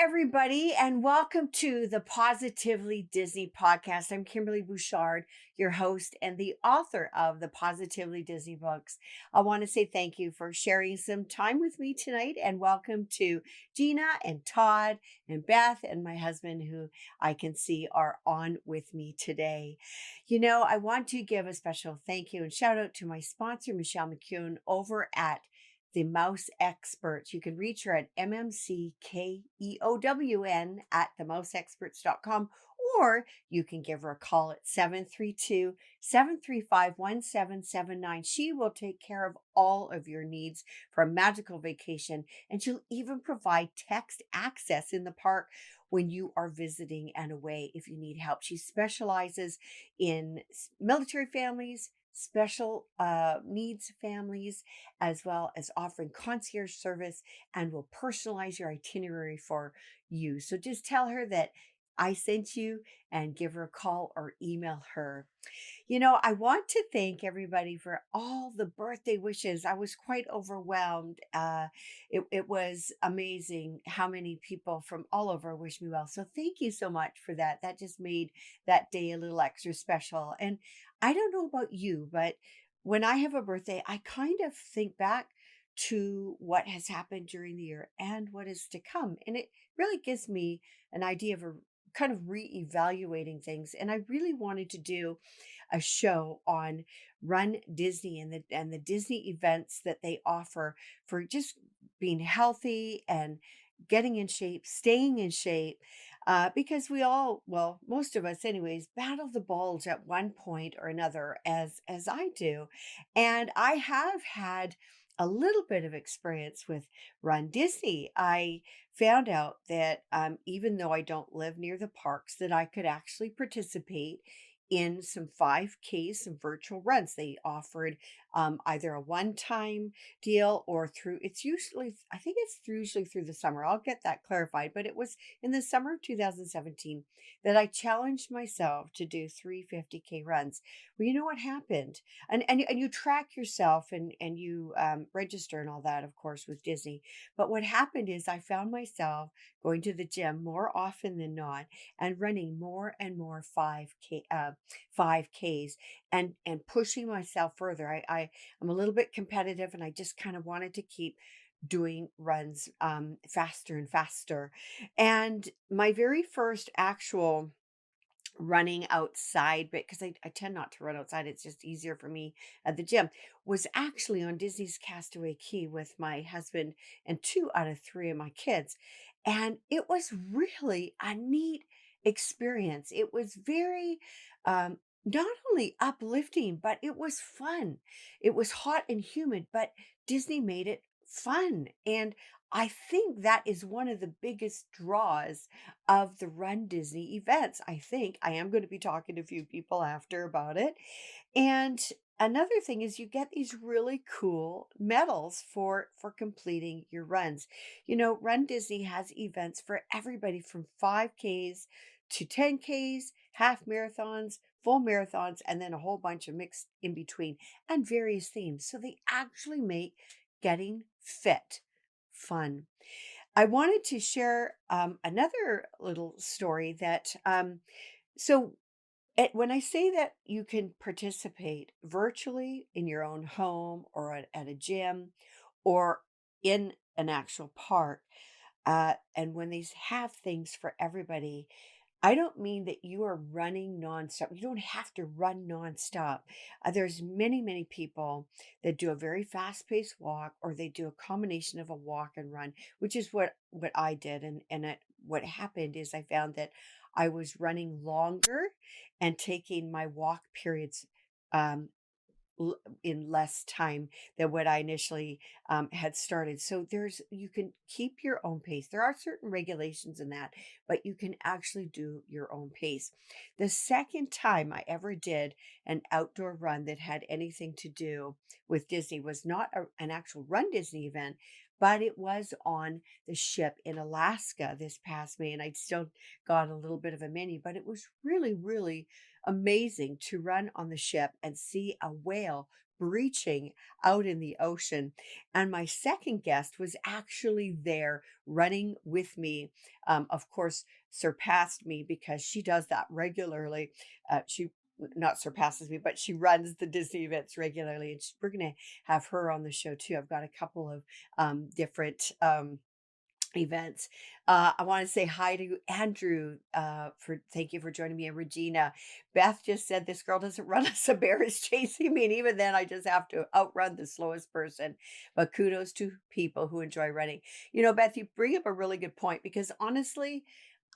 everybody, and welcome to the Positively Disney podcast. I'm Kimberly Bouchard, your host and the author of the Positively Disney books. I want to say thank you for sharing some time with me tonight, and welcome to Deanna and Todd and Beth and my husband, who I can see are on with me today. I want to give a special thank you and shout out to my sponsor, Michelle McCune, over at the Mouse Experts. You can reach her at MMCKEOWN at themouseexperts.com, or you can give her a call at 732-735-1779. She will take care of all of your needs for a magical vacation, and she'll even provide text access in the park when you are visiting and away if you need help. She specializes in military families, special needs families, as well as offering concierge service, and will personalize your itinerary for you. So just tell her that I sent you and give her a call or email her. I want to thank everybody for all the birthday wishes. I was quite overwhelmed. It was amazing how many people from all over wish me well. So thank you so much for that. That just made that day a little extra special. And I don't know about you, but when I have a birthday, I kind of think back to what has happened during the year and what is to come. And it really gives me an idea of a kind of reevaluating things. And I really wanted to do a show on Run Disney and the Disney events that they offer for just being healthy and getting in shape, staying in shape, because we all, well, most of us, anyways, battle the bulge at one point or another, as I do, and I have had a little bit of experience with Run Disney. I found out that even though I don't live near the parks, that I could actually participate in some 5Ks, some virtual runs. They offered either a one-time deal or it's usually, I think it's usually through the summer. I'll get that clarified, but it was in the summer of 2017 that I challenged myself to do 350K runs. Well, you know what happened? And you track yourself and you register and all that, of course, with Disney. But what happened is I found myself going to the gym more often than not and running more and more 5Ks and pushing myself further. I'm a little bit competitive, and I just kind of wanted to keep doing runs faster and faster. And my very first actual running outside, because I tend not to run outside, it's just easier for me at the gym, was actually on Disney's Castaway Cay with my husband and two out of three of my kids. And it was really a neat experience. It was very not only uplifting, but it was fun. It was hot and humid, but Disney made it fun. And I think that is one of the biggest draws of the Run Disney events. I think I am going to be talking to a few people after about it. And another thing is you get these really cool medals for completing your runs. Run Disney has events for everybody from 5Ks to 10Ks, half marathons, full marathons, and then a whole bunch of mixed in between and various themes. So they actually make getting fit fun. I wanted to share another little story that, so when I say that you can participate virtually in your own home or at a gym or in an actual park, and when they have things for everybody, I don't mean that you are running nonstop. You don't have to run nonstop. There's many, many people that do a very fast-paced walk, or they do a combination of a walk and run, which is what I did. What happened is I found that I was running longer and taking my walk periods um, in less time than what I initially had started. So you can keep your own pace. There are certain regulations in that, but you can actually do your own pace. The second time I ever did an outdoor run that had anything to do with Disney was not an actual Run Disney event, but it was on the ship in Alaska this past May. And I still got a little bit of a mini, but it was really, really amazing to run on the ship and see a whale breaching out in the ocean. And my second guest was actually there running with me. Of course, surpassed me because she does that regularly. She not surpasses me, but she runs the Disney events regularly. And we're going to have her on the show too. I've got a couple of different events. I want to say hi to Andrew for thank you for joining me, and Regina. Beth just said this girl doesn't run us, a bear is chasing me, and even then I just have to outrun the slowest person. But kudos to people who enjoy running. You know, Beth, you bring up a really good point because honestly,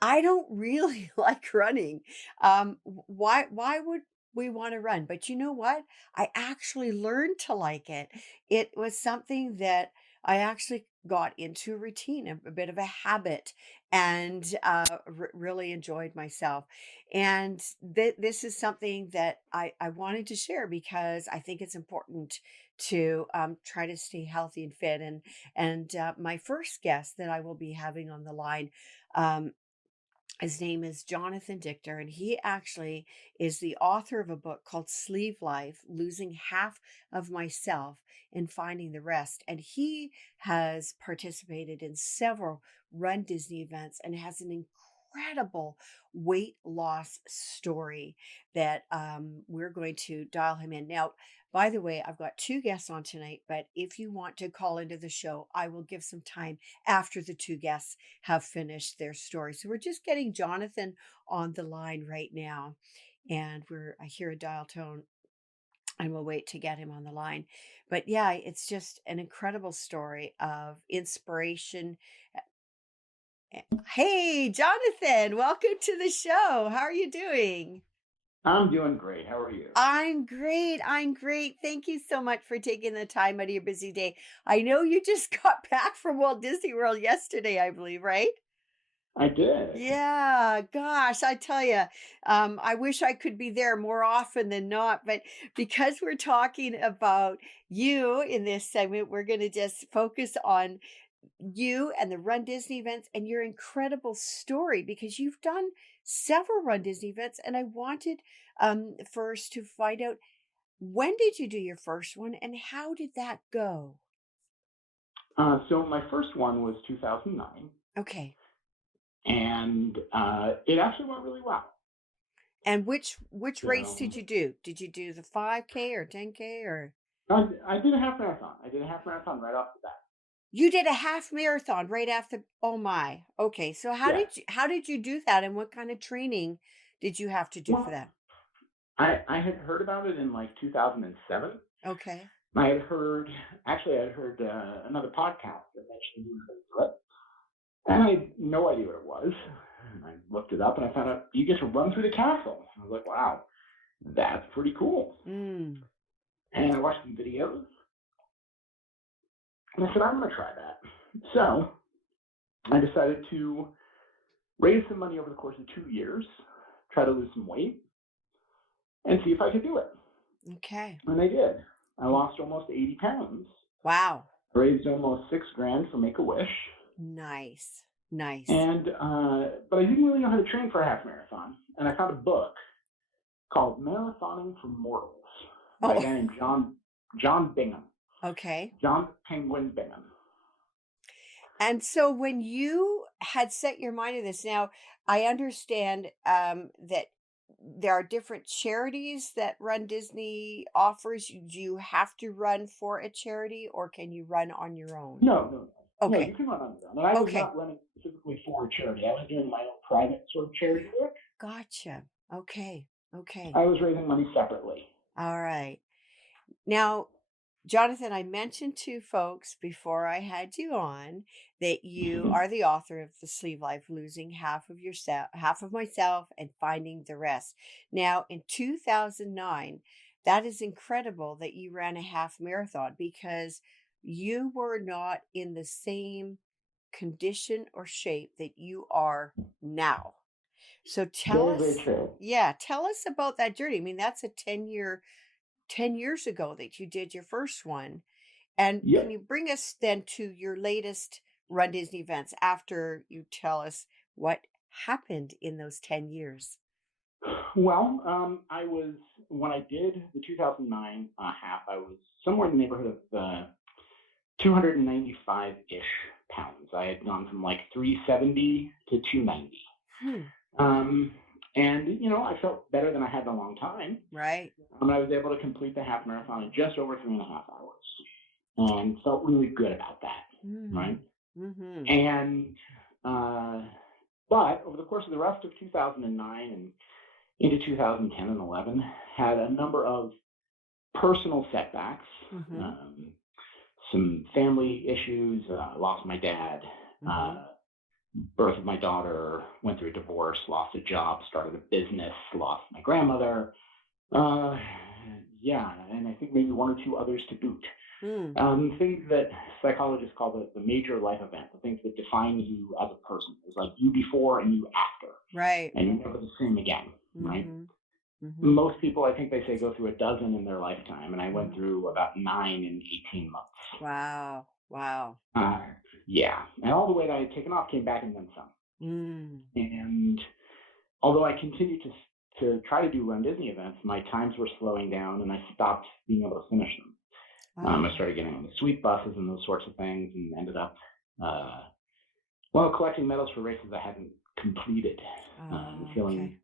I don't really like running. Why would we want to run? But you know what? I actually learned to like it. It was something that I actually got into a routine, a bit of a habit, and really enjoyed myself. And this is something that I wanted to share because I think it's important to try to stay healthy and fit. And my first guest that I will be having on the line. Um, his name is Jonathan Dichter, and he actually is the author of a book called Sleeve Life: Losing Half of Myself and Finding the Rest. And he has participated in several Run Disney events and has an incredible weight loss story that we're going to dial him in. Now, by the way, I've got two guests on tonight, but if you want to call into the show, I will give some time after the two guests have finished their story. So we're just getting Jonathan on the line right now. And I hear a dial tone and we'll wait to get him on the line. But yeah, it's just an incredible story of inspiration. Hey, Jonathan, welcome to the show. How are you doing? I'm doing great. How are you? I'm great. I'm great. Thank you so much for taking the time out of your busy day. I know you just got back from Walt Disney World yesterday, I believe, right? I did. Yeah, gosh, I tell you, I wish I could be there more often than not, but because we're talking about you in this segment, we're going to just focus on you and the Run Disney events and your incredible story because you've done several Run Disney events. And I wanted first to find out, when did you do your first one and how did that go? So my first one was 2009, Okay. and it actually went really well. And which race So did you do? Did you do the 5K or 10K or? I did a half marathon. I did a half marathon right off the bat. You did a half marathon right after. Oh my. Okay. So Yes. how did you do that and what kind of training did you have to do for Well, that? I had heard about it in like 2007. Okay. I had heard, actually, I had heard another podcast that mentioned you were going to do it, and I had no idea what it was. And I looked it up and I found out you get to run through the castle. I was like, wow, that's pretty cool. Mm. And I watched some videos. And I said, I'm going to try that. So I decided to raise some money over the course of 2 years, try to lose some weight, and see if I could do it. Okay. And I did. I lost almost 80 pounds, Wow. raised almost $6,000 for Make a Wish, Nice. Nice. and but I didn't really know how to train for a half marathon. And I found a book called Marathoning for Mortals by a Oh, guy named John Bingham, okay. John Penguin Bingham. And so when you had set your mind to this, now I understand that there are different charities that Run Disney offers. Do you have to run for a charity or can you run on your own? No. You Okay. can run on your own. And I was Okay. not running specifically for a charity. I was doing my own private sort of charity work. Gotcha. Okay. Okay. I was raising money separately. All right. Now, Jonathan, I mentioned to folks before I had you on that you Mhm. are the author of The Sleeve Life: Losing Half of Yourself, Half of Myself and Finding the Rest. Now, in 2009, that is incredible that you ran a half marathon because you were not in the same condition or shape that you are now. So tell Very, very us, true. yeah, tell us about that journey. I mean, that's a 10 years ago that you did your first one. And can Yep. you bring us then to your latest Run Disney events after you tell us what happened in those 10 years? Well, I was when I did the 2009 half, I was somewhere in the neighborhood of 295-ish pounds. I had gone from like 370 to 290. Hmm. Um, and I felt better than I had in a long time. Right. I was able to complete the half marathon in just over 3.5 hours, and felt really good about that. Right. Mm. Mm-hmm. And uh, but over the course of the rest of 2009 and into 2010 and 11, had a number of personal setbacks, Mm-hmm. um, some family issues. Lost my dad, Mm-hmm. uh, birth of my daughter, went through a divorce, lost a job, started a business, lost my grandmother. Uh, yeah, and I think maybe one or two others to boot. Mm. Things that psychologists call the major life event, the things that define you as a person. It's like you before and you after, Right. and you're never the same again, right? Mm-hmm. Mm-hmm. Most people, I think they say, go through a dozen in their lifetime, and I went Mm-hmm. through about nine in 18 months. Wow. Wow. Uh, yeah, and all the weight I had taken off came back and then some. Mm. And although I continued to try to do Run Disney events, my times were slowing down, and I stopped being able to finish them. I Oh. started getting on the sweet buses and those sorts of things, and ended up, uh, well, collecting medals for races I hadn't completed, and Oh, feeling okay.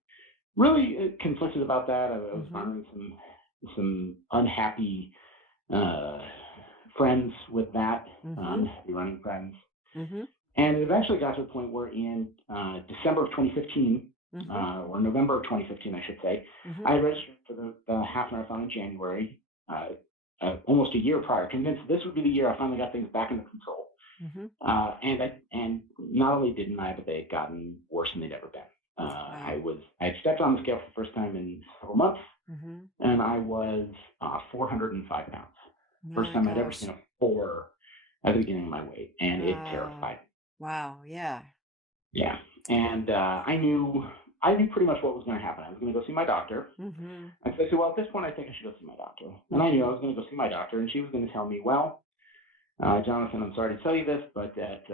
really conflicted about that. I was Mm-hmm. garnering some unhappy uh, friends with that, Mm-hmm. unhappy running friends, Mm-hmm. and it eventually got to the point where in December of 2015, Mm-hmm. or November of 2015, I should say, Mm-hmm. I registered for the half marathon in January, almost a year prior, convinced this would be the year I finally got things back under control. Mm-hmm. And not only didn't I, but they had gotten worse than they'd ever been. Wow. I had stepped on the scale for the first time in several months, Mm-hmm. and I was 405 pounds. First My time I'd ever gosh. seen a four at the beginning of my weight, and it Wow. terrified me. Wow. Yeah. Yeah, and I knew pretty much what was going to happen. I was going to go see my doctor. Mm-hmm. And so I said, well, at this point, I think I should go see my doctor. And I knew I Mm-hmm. was going to go see my doctor, and she was going to tell me, well, Jonathan, I'm sorry to tell you this, but at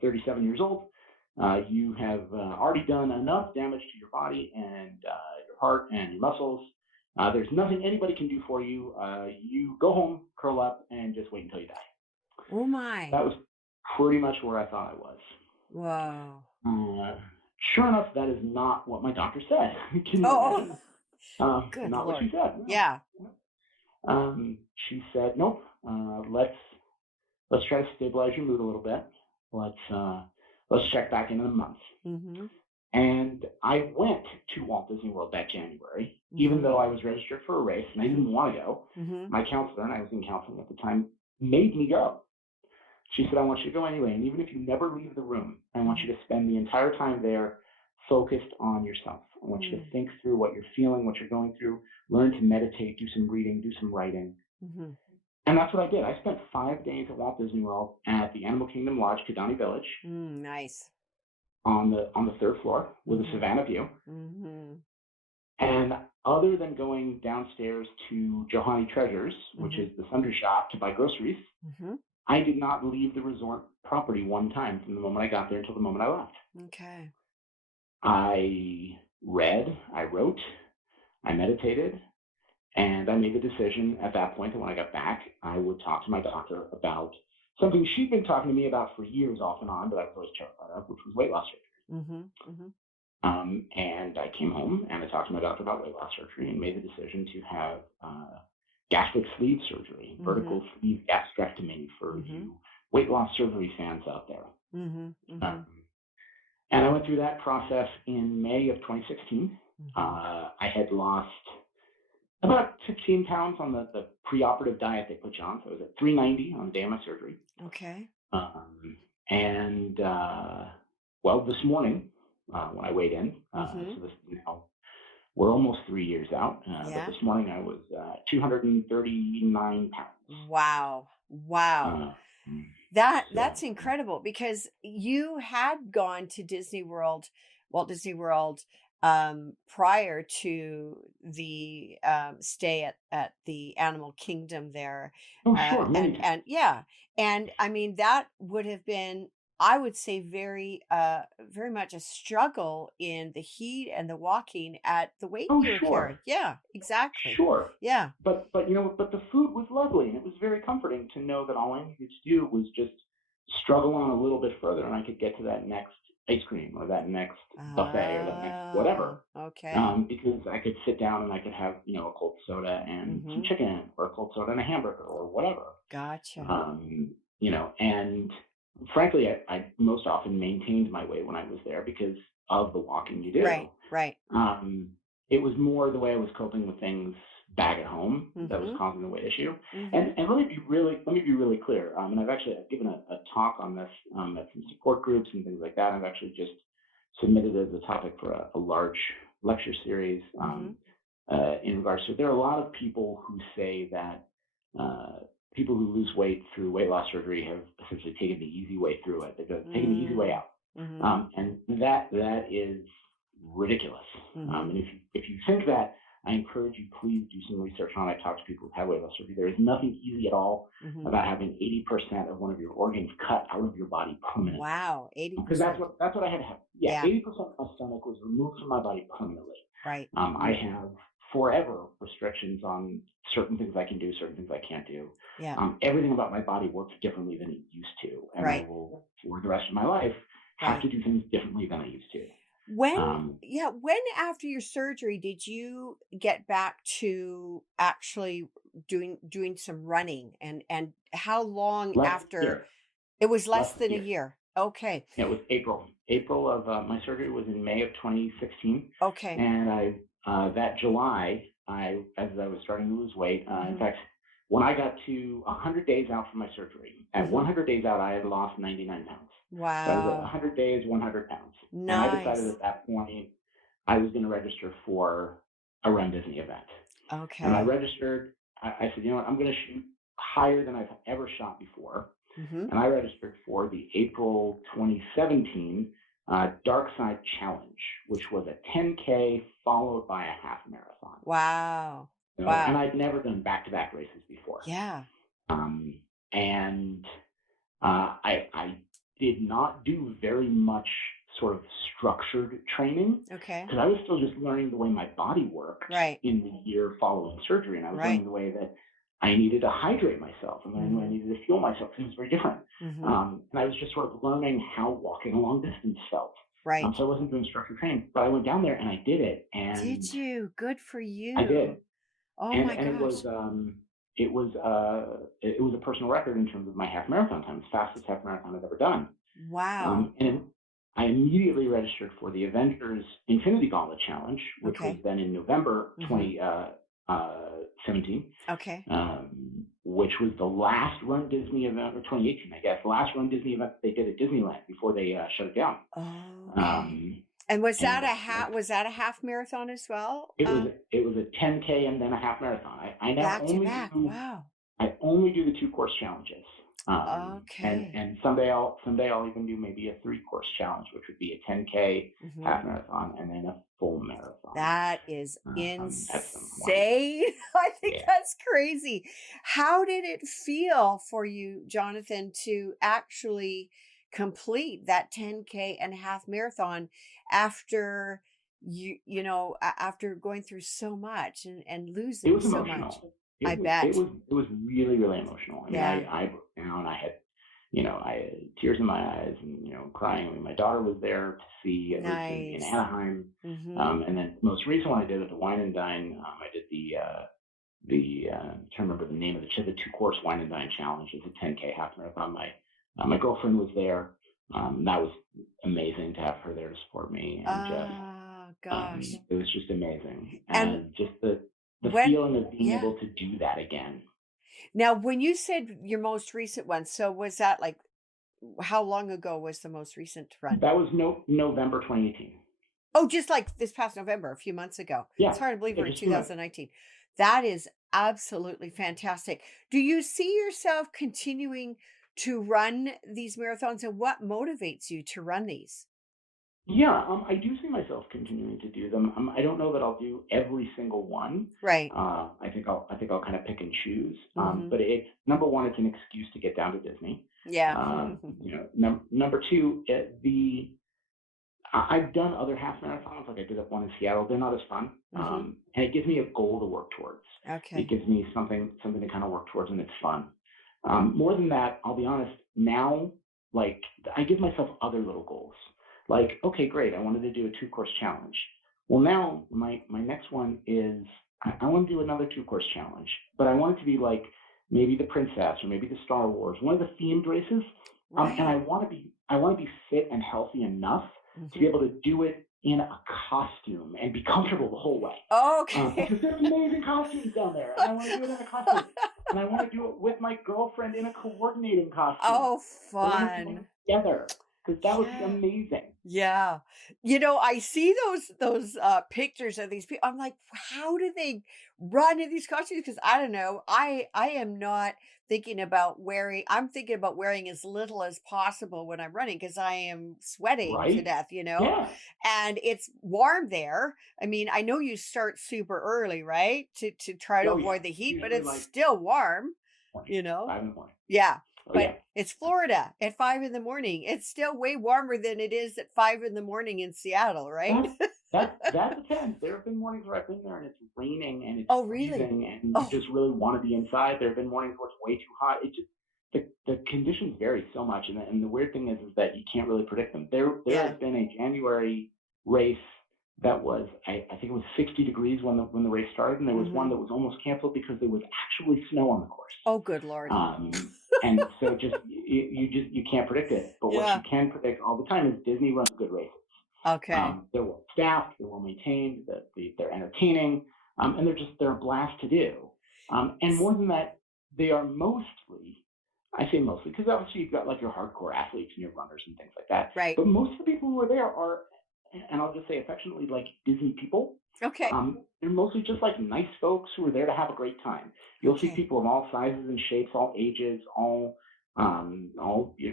37 years old, you have already done enough damage to your body and your heart and your muscles. There's nothing anybody can do for you. You go home, curl up, and just wait until you die. Oh my. That was pretty much where I thought I was. Whoa. Uh, sure enough, that is not what my doctor said. Can you Oh, imagine? good Not what she Lord. said. No. Yeah. She said, nope. Let's try to stabilize your mood a little bit. Let's check back in a month. Mm-hmm. And I went to Walt Disney World that January, even Mm-hmm. though I was registered for a race and I Mm-hmm. didn't want to go. Mm-hmm. My counselor, and I was in counseling at the time, made me go. She said, I want you to go anyway. And even if you never leave the room, I want Mm-hmm. you to spend the entire time there focused on yourself. I want you to think through what you're feeling, what you're going through, learn to meditate, do some reading, do some writing. Mm-hmm. And that's what I did. I spent 5 days at Walt Disney World at the Animal Kingdom Lodge, Kidani Village, Mm, nice. on the third floor with a Mm-hmm. savannah view. Mm-hmm. And other than going downstairs to Johanny Treasures, which Mm-hmm. is the sundry shop to buy groceries, Mm-hmm. I did not leave the resort property one time from the moment I got there until the moment I left. Okay. I read, I wrote, I meditated, and I made the decision at that point that when I got back, I would talk to my doctor about something she'd been talking to me about for years off and on, but I was always terrified of, which was weight loss surgery. Mm-hmm. Mm-hmm. And I came home and I talked to my doctor about weight loss surgery and made the decision to have gastric sleeve surgery, Mm-hmm. vertical sleeve gastrectomy for Mm-hmm. you weight loss surgery fans out there. Mm-hmm. Mm-hmm. Um, and I went through that process in May of 2016. Mm-hmm. I had lost about 15 pounds on the preoperative diet they put you on. So I was at 390 on the day of my surgery. Okay. And well, this morning when I weighed in, Mm-hmm. so this now we're almost 3 years out, but Yeah. this morning I was 239 pounds. Wow. Wow. Uh, That's so incredible because you had gone to Disney World, Walt Disney World, prior to the stay at the Animal Kingdom there, oh, sure, many and times. yeah, and I mean that would have been I would say very much a struggle in the heat and the walking at the weight Oh, you were carrying. sure, Yeah, exactly. sure. Yeah. But but the food was lovely, and it was very comforting to know that all I needed to do was just struggle on a little bit further, and I could get to that next ice cream or that next buffet or that next Oh, whatever. okay. Because I could sit down and I could have a cold soda and some Mhm. chicken or a cold soda and a hamburger or whatever. Gotcha. And frankly, I most often maintained my weight when I was there because of the walking you do. Right, right. Um, it was more the way I was coping with things back at home that was Mhm. causing the weight issue. Mhm. And let me be really clear. And I've given a talk on this at some support groups and things like that. I've actually just submitted as a topic for a large lecture series Mhm. in regards to. There are a lot of people who say that uh, people who lose weight through weight loss surgery have essentially taken the easy way through it. They've taken the easy way Mm. out, Mhm. and that is ridiculous. Mhm. And if you think that, I encourage you, please do some research on it. Talk to people who've had weight loss surgery. There is nothing easy at all Mhm. about having 80% of one of your organs cut out of your body permanently. Wow, Because 80%. that's what I had to have. Yeah, Yeah, 80% of my stomach was removed from my body permanently. right. I have forever restrictions on certain things I can do, certain things I can't do. Yeah, Everything about my body works differently than it used to, and I right, will, for the rest of my life, have right. to do things differently than I used to. When Um, yeah, when after your surgery did you get back to actually doing some running, and how long less than a after? year, It was less less than a than a year. year. Okay. Yeah, it was April. April of my surgery was in May of 2016, Okay. and that July, as I was starting to lose weight. In Mhm. fact, when I got to 100 days out from my surgery, at Mhm. 100 days out, I had lost 99 pounds. So I was at Wow. 100 days, 100 pounds, and I decided Nice. at that point I was going to register for a Run Disney event. And I Okay. registered. I said, you know what, I'm going to shoot higher than I've ever shot before, Mhm. and I registered for the April 2017 Dark Side Challenge, which was a 10K followed by a half marathon. Wow. And Wow. I'd never done back-to-back races before. Yeah. Um, and I did not do very much sort of structured training Okay. because I was still just learning the way my body worked Right. in the year following surgery, and I was Right. learning the way that I needed to hydrate myself, and learning the way I Mhm. needed to fuel myself. It was very different, Mhm. and I was just sort of learning how walking a long distance felt. Right. So I wasn't doing structured training, but I went down there and I did it, Did and you? Good for I you. did, Oh and my gosh. it was a personal record in terms of my half marathon time. It's the fastest half marathon I've ever done. Wow. I immediately registered for the Avengers Infinity Gauntlet Challenge, which was Okay. then in November Mhm. 2017, Okay. which was the last Run Disney event, or 2018, I guess, the last Run Disney event they did at Disneyland before they shut it down. Okay. Um, And and was that a half marathon as well? it was a 10K and then a half marathon. I now Back to only back. do Wow. I only do the two course challenges. Okay. And someday I'll even do maybe a three course challenge, which would be a 10K Mhm. half marathon and then a full marathon That is at some point. insane. I think Yeah, that's crazy. How did it feel for you, Jonathan, to actually complete that 10K and half marathon after after going through so much and it losing was so much? emotional. I bet. It was really really emotional. I mean, Yeah. I broke down. I had tears in my eyes and crying. I mean, my daughter was there to see. It was in Nice. Anaheim, Mhm. and then most recent one I did at the Wine and Dine. I did I'm trying to remember the name of the two course Wine and Dine challenge. It's a 10K half marathon. My girlfriend was there. That was amazing to have her there to support me, and just Ah, gosh. it was just amazing, And and just the when feeling of being yeah. able to do that again. Now, when you said your most recent one, so was that like how long ago was the most recent run? That was November 2018. Oh, just like this past November, a few months ago. It's Yeah, hard to believe yeah, we're in just 2 months. 2019. That is absolutely fantastic. Do you see yourself continuing to run these marathons, and what motivates you to run these? Yeah, I do see myself continuing to do them. I don't know that I'll do every single one. Right. I think I'll kind of pick and choose. Mhm. But it's number one, it's an excuse to get down to Disney. Yeah. Number two, I've done other half marathons, like I did up one in Seattle. They're not as fun, Mhm. and it gives me a goal to work towards. It Okay. gives me something to kind of work towards, and it's fun. More than that, I'll be honest. Now, like I give myself other little goals. Like, okay, great, I wanted to do a 2 course challenge. Well, now my next one is I want to do another 2 course challenge, but I want it to be like maybe the Princess or maybe the Star Wars, one of the themed races. And Right. I want to be fit and healthy enough to be Mhm. able to do it in a costume and be comfortable the whole way. Okay. Because there's amazing costumes down there, and I want to do it in a costume, and I want to do it with my girlfriend in a coordinating costume. Oh, I want to do it fun. together because that would be Yeah. amazing. Yeah. I see those pictures of these people. I'm like, how do they run in these costumes? Because I don't know. I am not thinking about wearing I'm thinking about wearing as little as possible when I'm running because I am sweating to Right? death. Yeah. And it's warm there. I mean, I know you start super early, right? To try to Oh yeah. avoid the heat, but Usually it's like still warm, morning, you know? 5 in the morning. Yeah, Oh but yeah. it's Florida at 5 in the morning. It's still way warmer than it is at 5 in the morning in Seattle, right? That that depends. There have been mornings where I've been there and it's raining and it's Oh, really? freezing and you Oh, just really want to be inside. There have been mornings where it's way too hot. It just the conditions vary so much, and the weird thing is that you can't really predict them. There yeah. has been a January race that was I think it was 60 degrees when the race started, and there was one Mhm. that was almost canceled because there was actually snow on the course. Oh, good lord. And so you can't predict it. But what you Yeah. can predict all the time is Disney runs good races. Okay. They're well staffed, they're well maintained, they're entertaining, and they're a blast to do. And S more than that, they are mostly, I say mostly, because obviously you've got like your hardcore athletes and your runners and things like that. Right. But most of the people who are there are, and I'll just say affectionately, like Disney people. Okay. They're mostly just like nice folks who are there to have a great time. You'll see Okay. people of all sizes and shapes, all ages, all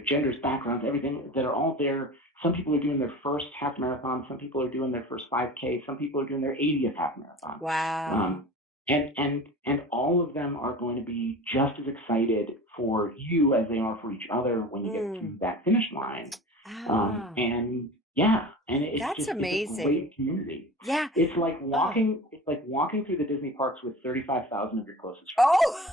genders, backgrounds, everything that are all there. Some people are doing their first half marathon. Some people are doing their first 5K. Some people are doing their 80th half marathon. Wow. And all of them are going to be just as excited for you as they are for each other when you get to Mm. that finish line. Ah, And yeah, and that's it's a amazing. great community. Yeah. Oh. It's like walking through the Disney parks with 35,000 of your closest friends. Oh!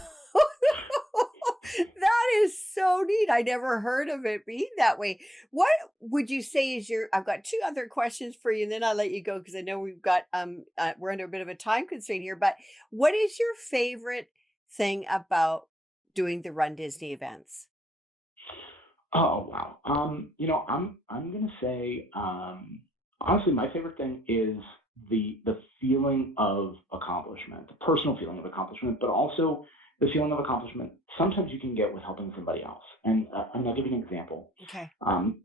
That is so neat. I never heard of it being that way. What would you say is your I've got 2 other questions for you, and then I'll let you go because I know we're under a bit of a time constraint here, but what is your favorite thing about doing the Run Disney events? Oh wow. I'm gonna say honestly my favorite thing is the feeling of accomplishment, the personal feeling of accomplishment, but also the feeling of accomplishment sometimes you can get with helping somebody else. And I'll give you an example. Okay.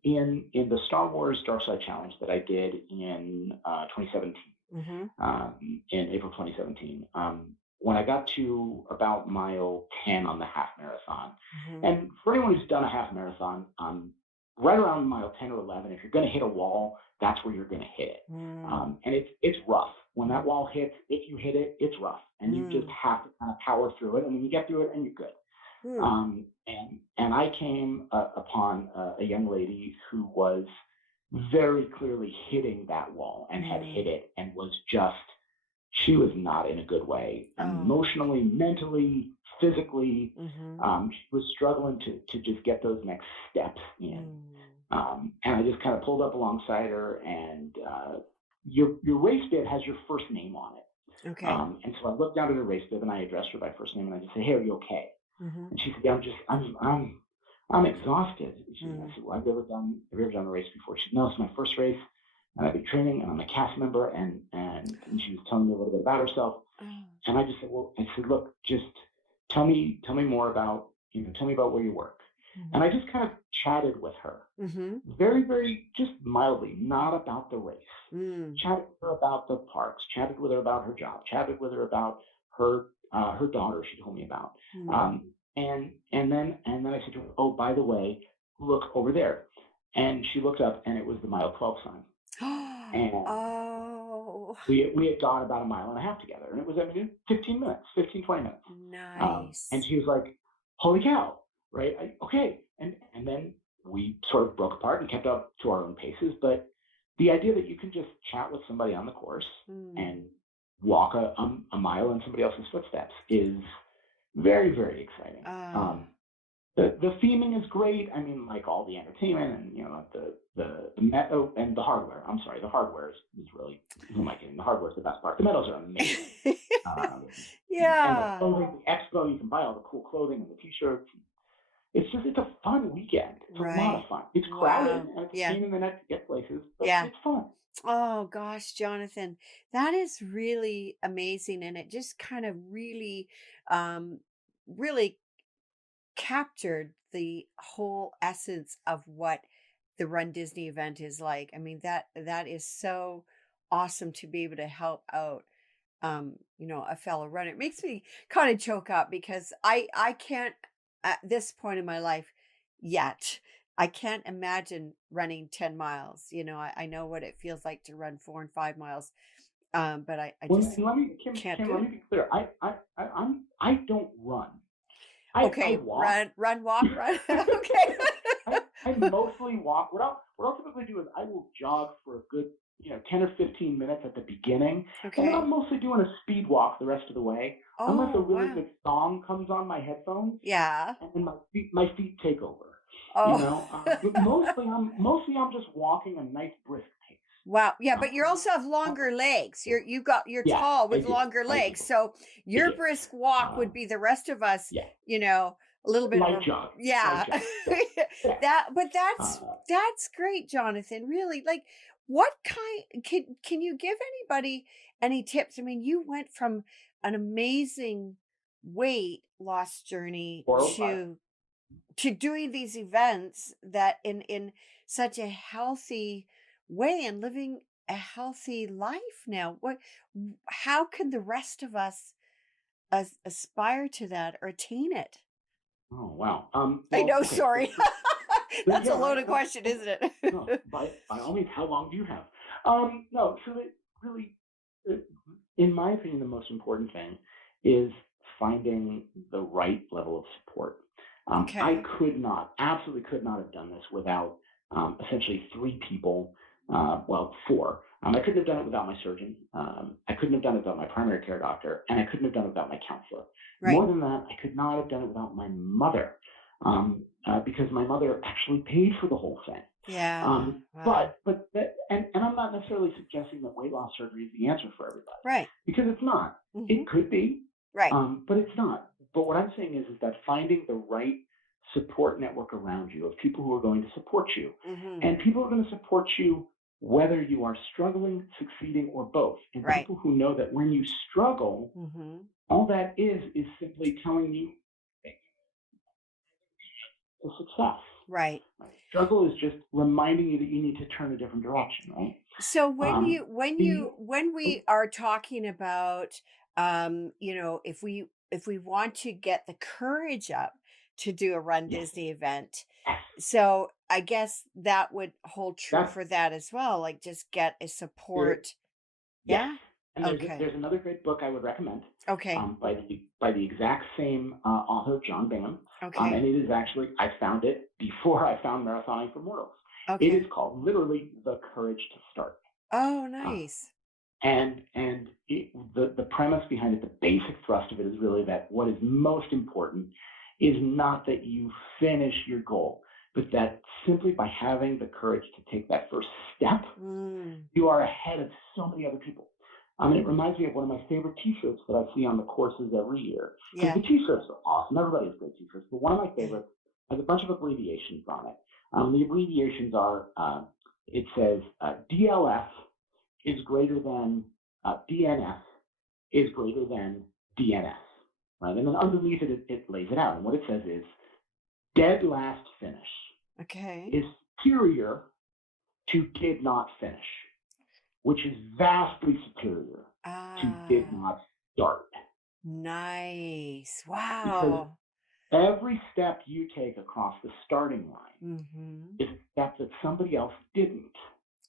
In the Star Wars Dark Side Challenge that I did in 2017, Mhm. in April 2017. When I got to about mile 10 on the half marathon, Mhm. and for anyone who's done a half marathon, right around mile 10 or 11, if you're going to hit a wall, that's where you're going to hit it. Mm. And it's rough. When that wall hits, if you hit it, it's rough. And you just Mm. have to kind of power through it. And then you get through it and you're good. Mm. And I came upon a young lady who was very clearly hitting that wall and had hit Mm. it and was just she was not in a good way Oh. emotionally, mentally, physically. Mhm. She was struggling to just get those next steps in. Mm. And I just kind of pulled up alongside her, and your race bib has your first name on it. Okay. And so I looked down at her race bib and I addressed her by first name and I just said, "Hey, are you okay?" Mhm. And she said, "Yeah, I'm exhausted." I Mm. said, "Well, have you ever done a race before?" She said, "No, it's my first race, and I've been training, and I'm a cast member." And she was telling me a little bit about herself, Oh. and I just said, "Well," I said, "Look, just tell me more about tell me about where you work." And I Mhm. just kind of chatted with her, Mhm. very, very, just mildly, not about the race. Mm. Chatted with her about the parks, chatted with her about her job, chatted with her about her daughter. She told me about, Mm. and then I said to her, "Oh, by the way, look over there." And she looked up, and it was the mile 12 sign. And Oh, we had gone about a mile and a half together, and it was, I mean, 15 minutes, 15, 20 minutes. And nice. she was like, "Holy cow!" Right? Okay, and then we sort of broke apart and kept up to our own paces. But the idea that you can just chat with somebody on the course and Mm. walk a mile in somebody else's footsteps is very, very exciting. Uh, The theming is great. I mean, like all the entertainment and the meadow and the hardware. I'm sorry, the hardware is really, who am I kidding? The hardware is the best part. The meadows are amazing. Um, and the yeah, clothing, the expo, you can buy all the cool clothing and the t-shirts. It's a fun weekend. It's a lot of right. fun. It's crowded Wow. and it's a Yeah, pain in the neck to get places, but yeah. it's fun. Oh gosh, Jonathan, that is really amazing, and it just kind of um, really captured the whole essence of what the Run Disney event is like. I mean, that is so awesome to be able to help out a fellow runner. It makes me kind of choke up because I can't at this point in my life yet. I can't imagine running 10 miles. I know what it feels like to run 4 and 5 miles. But I Well, just and let me, Kim, can't Kim, do let it. me be clear. I don't run. I Okay, walk. run, walk, run. Okay. I mostly walk. What I'll typically do is I will jog for a good 10 or 15 minutes at the beginning, and then I'm Okay. mostly doing a speed walk the rest of the way, unless a Oh, really wow. good song comes on my headphones, Yeah. and then my feet take over. Oh, But mostly I'm just walking a nice brisk pace. wow. Yeah, but you Um, also have uh, longer legs. You're yes, tall I with do. longer I do. legs. So I your do. brisk walk would Um, be the rest of us, yeah, you know, a little bit of light a jog, light yeah. jog. Yeah, yeah. But Uh, that's great, Jonathan. Really. Like what kind can you give anybody any tips? I mean, you went from an amazing weight loss journey 405. to doing these events that in such a healthy way and living a healthy life now how can the rest of us aspire to that or attain it? Oh wow. I Well, know, okay. sorry. That's Yeah, a right. loaded No, question, no, isn't no. it? By all means, how long do you have? No. So that really, uh, in my opinion, the most important thing is finding the right level of support. I Okay. absolutely could not have done this without essentially three people. Well, four. I couldn't have done it without my surgeon. I couldn't have done it without my primary care doctor, and I couldn't have done it without my counselor. Right. More than that, I could not have done it without my mother, because my mother actually paid for the whole thing. Yeah, wow. And I'm not necessarily suggesting that weight loss surgery is the answer for everybody, Right. because it's not. Hmm. It could be, Right. but it's not. But what I'm saying is that finding the right support network around you of people who are going to support you, Hmm. and people who are going to support you whether you are struggling, succeeding, or both, and Right. people who know that when you struggle, Hmm. all that is simply telling you to success. Right. Right? Struggle is just reminding you that you need to turn a different direction, right? So The when we are talking about if we want to get the courage up to do a Run Yes, Disney event, yes, so I guess that would hold true that's for that as well. Like just get a there. support. Yes, Yeah. and Okay. there's another great book I would recommend, Okay. by the exact same author, John Bingham, and Okay. it is actually, I found it before I found Marathoning for Mortals. It is Okay. called literally The Courage to Start. Oh, Uh, nice. the premise behind it, the basic thrust of it, is really that what is most important is not that you finish your goal, but that simply by having the courage to take that first step, Mm, you are ahead of so many other people. It reminds me of one of my favorite T-shirts that I see on the courses every year, because yeah. the T-shirts are awesome. Everybody has great T-shirts, but one of my favorites has a bunch of abbreviations on it. The abbreviations are, it says DLF is greater than DNF is greater than DNS, right? And then underneath it lays it out. And what it says is dead last finish Okay. is superior to did not finish, which is vastly superior to did Ah, not start. nice. Because Wow. every step you take across the starting line Mhm. is a step that somebody else didn't,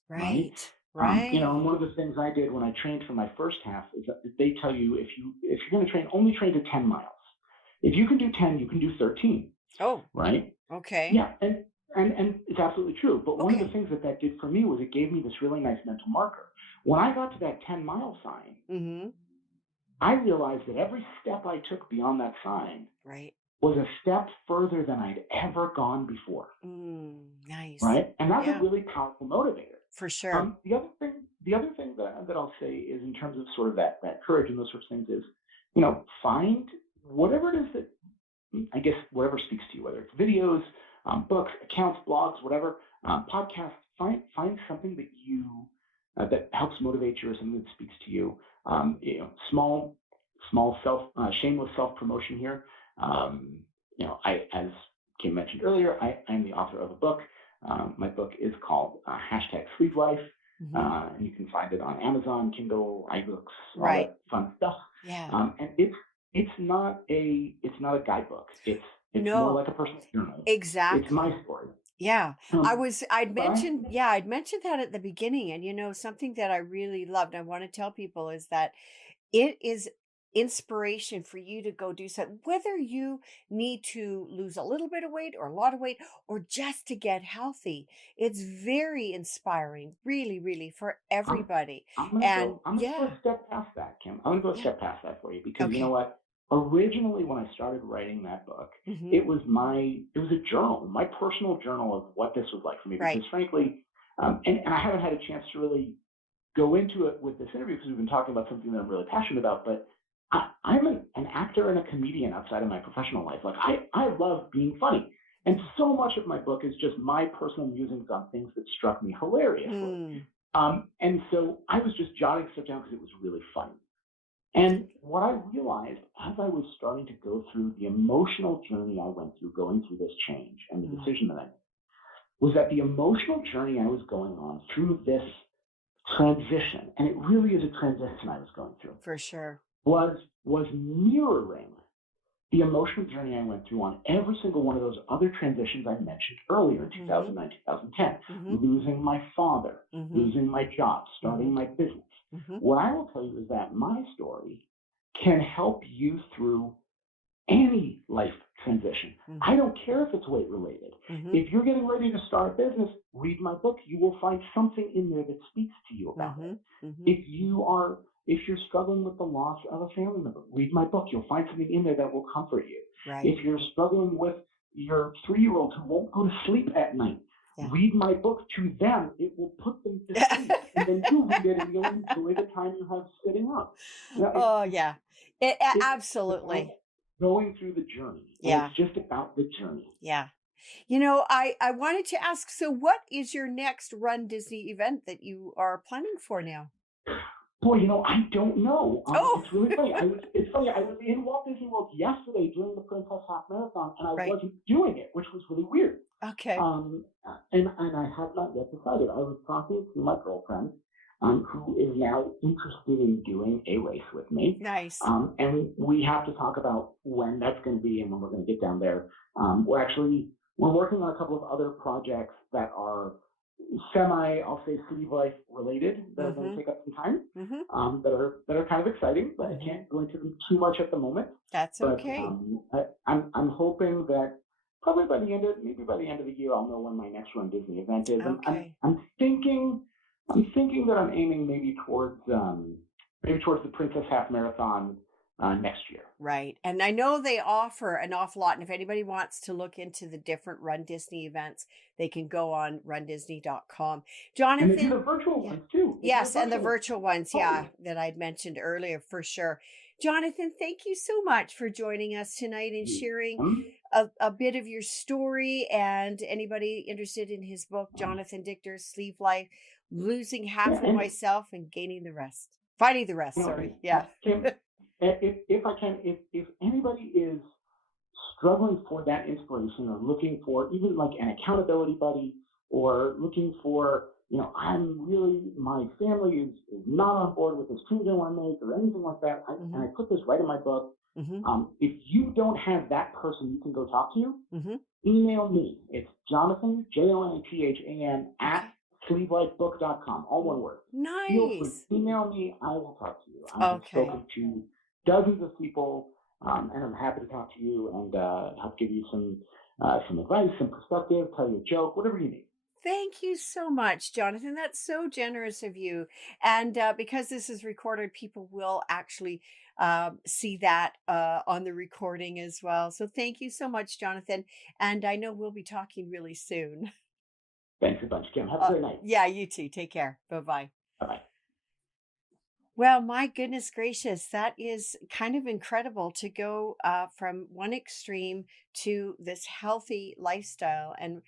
right? Right. And Right. one of the things I did when I trained for my first half is that they tell you if you're going to train, only train to 10 miles. If you can do 10, you can do 13, Oh, right? okay. Yeah, and it's absolutely true. But one of the Okay. things that that did for me was it gave me this really nice mental marker. When I got to that 10-mile sign, Mhm. I realized that every step I took beyond that sign Right. was a step further than I'd ever gone before, Nice. right? And that's a Yeah, really powerful motivator. for sure. The other thing that I'll say is in terms of sort of that courage and those sorts of things is, find whatever it is that I guess whatever speaks to you, whether it's videos, books, accounts, blogs, whatever, podcasts. Find something that you that helps motivate you or something that speaks to you. Small shameless self promotion here. I as Kim mentioned earlier, I'm the author of a book. My book is called #Sleep Life, Mhm. and you can find it on Amazon, Kindle, iBooks, all Right. that fun stuff. Yeah. And it's not a guidebook. It's more No, like a personal journal. It's my exactly. story. Yeah. Um, but I I'd mentioned that at the beginning. And, something that I really loved, I want to tell people is that it is inspiration for you to go do something, whether you need to lose a little bit of weight or a lot of weight or just to get healthy. It's very inspiring, really, really for I'm everybody. I'm gonna And go I'm gonna go yeah, a step past that, Kim. I'm gonna go a yeah. step past that for you because you know Okay. what? Originally, when I started writing that book, Hmm. it was a journal, my personal journal of what this was like for me. Right. Because frankly, and I haven't had a chance to really go into it with this interview because we've been talking about something that I'm really passionate about. But I'm an actor and a comedian outside of my professional life. Like I love being funny, and so much of my book is just my personal musings on things that struck me hilariously. Mm. And so I was just jotting stuff down because it was really funny. And what I realized as I was starting to go through the emotional journey I went through going through this change and the Mm. decision that I made was that the emotional journey I was going on through this transition, and it really is a transition I was going through, For sure. was mirroring the emotional journey I went through on every single one of those other transitions I mentioned earlier in Hmm. 2009, 2010, Hmm. losing my father, Hmm. losing my job, Hmm. starting my business. Hmm. What I will tell you is that my story can help you through any life transition. I Hmm. don't care if it's weight related. Hmm. If you're getting ready to start a business, read my book. You will find something in there that speaks to you about Hmm. it. Hmm. If you're struggling with the loss of a family member, read my book. You'll find something in there that will comfort you. Right. If you're struggling with your 3-year-old who won't go to sleep at night, Yeah. read my book to them. It will put them to sleep. And then you read it and you'll enjoy the time you have sitting up. Now, Oh, yeah. it's about Absolutely. going through the journey, and it's Yeah. just about the journey. Yeah. I wanted to ask, so what is your next Run Disney event that you are planning for now? Boy, I don't know. Oh, It's really funny. It's funny. I was in Walt Disney World yesterday during the Princess Half Marathon, and I right. wasn't doing it, which was really weird. Okay. And I have not yet decided. I was talking to my girlfriend, who is now interested in doing a race with me. Nice. And we have to talk about when that's going to be and when we're going to get down there. We're working on a couple of other projects that are I'll say, city life related that are going to Mhm. take up some time. Mhm. That are kind of exciting, but I Mhm. can't go into them too much at the moment. That's But okay. I'm hoping that probably by the end of the year, I'll know when my next Run Disney event is. Okay. I'm thinking that I'm aiming maybe towards the Princess Half Marathon next year. Right. And I know they offer an awful lot. And if anybody wants to look into the different Run Disney events, they can go on rundisney.com. And they do the Jonathan, virtual yeah. ones too. They do the Yes, and the virtual ones. virtual ones, yeah, Totally. that I'd mentioned earlier for sure. Jonathan, thank you so much for joining us tonight and sharing Um, a bit of your story. And anybody interested in his book, Jonathan Dichter's Sleeve Life, Losing yeah, Half of and Myself and Gaining the Rest. Finding the rest, and sorry. Yeah. Kim, if I can, if anybody is struggling for that inspiration or looking for even like an accountability buddy or looking for, my family is not on board with this change I want to make or anything like that. And Hmm. I put this right in my book. Hmm. If you don't have that person you can go talk to, Hmm. email me. It's Jonathan, Jonathan, Okay. sleevelifebook.com, all one word. Feel free, Nice. email me. I will talk to you. I have Okay. spoken to dozens of people, and I'm happy to talk to you and help give you some advice, some perspective, tell you a joke, whatever you need. Thank you so much, Jonathan. That's so generous of you. And because this is recorded, people will actually see that on the recording as well. So thank you so much, Jonathan. And I know we'll be talking really soon. Thanks a bunch, Kim. Have a great night. Yeah, you too. Take care. Bye bye. Bye bye. Well, my goodness gracious, that is kind of incredible to go from one extreme to this healthy lifestyle and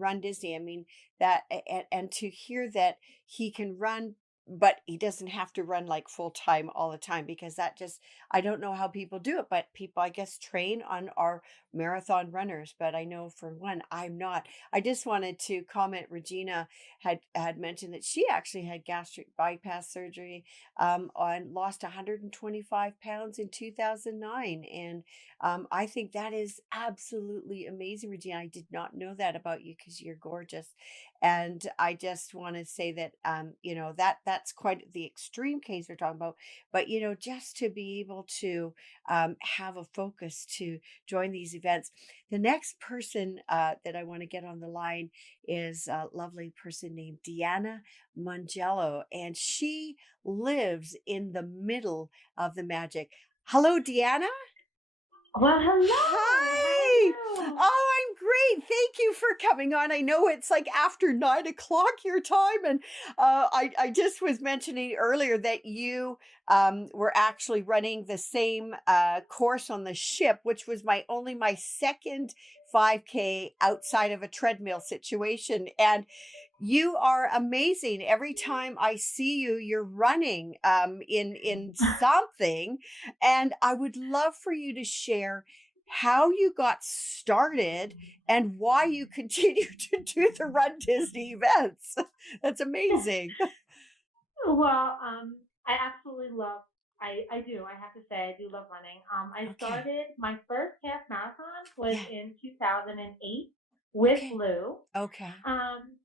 run Disney. I mean and to hear that he can run, but he doesn't have to run like full time all the time because that just I don't know how people do it, but people I guess train on our marathon runners. But I know for one, I'm not. I just wanted to comment. Regina had mentioned that she actually had gastric bypass surgery on lost 125 pounds in 2009. And I think that is absolutely amazing, Regina. I did not know that about you because you're gorgeous. And I just want to say that, that's quite the extreme case we're talking about. But, just to be able to have a focus to join these events. The next person that I want to get on the line is a lovely person named Deanna Mongello, and she lives in the middle of the magic. Hello, Deanna. Well, hello. How are Hi. you? Oh, I'm great. Thank you for coming on. I know it's like after 9 o'clock your time, and I just was mentioning earlier that you were actually running the same course on the ship, which was my second 5K outside of a treadmill situation, and you are amazing. Every time I see you, you're running in something, and I would love for you to share how you got started and why you continue to do the Run Disney events. That's amazing. Well, I absolutely love. I do. I have to say, I do love running. I Okay. started my first half marathon was Yeah. in 2008 with Okay. Lou, Okay. um,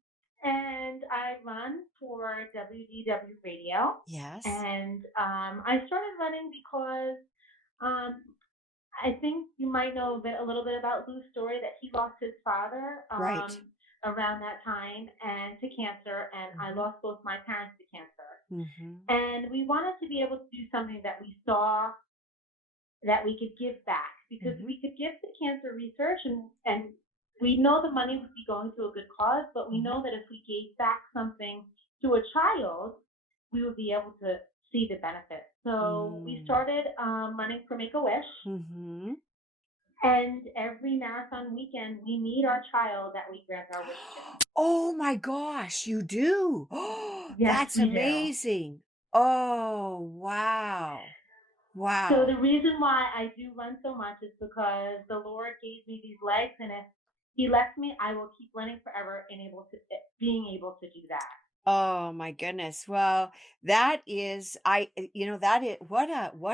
and I run for WDW Radio, Yes. and I started running because um, I think you might know a little bit about Lou's story that he lost his father Right. around that time and to cancer, and I Hmm. lost both my parents to cancer. Hmm. And we wanted to be able to do something that we saw that we could give back because Hmm. we could give to cancer research and we know the money would be going to a good cause, but we Hmm. know that if we gave back something to a child, we would be able to see the benefit. So we Mm. started running for Make a Wish, Hmm. and every marathon weekend, we meet our child that we grant our wish to. Oh my gosh, you do. Oh, Yes, that's we do. amazing. Oh, wow. So Wow. the reason why I do run so much is because the Lord gave me these legs, and if He lets me, I will keep running forever and being able to do that. Oh my goodness. Well, that is that is what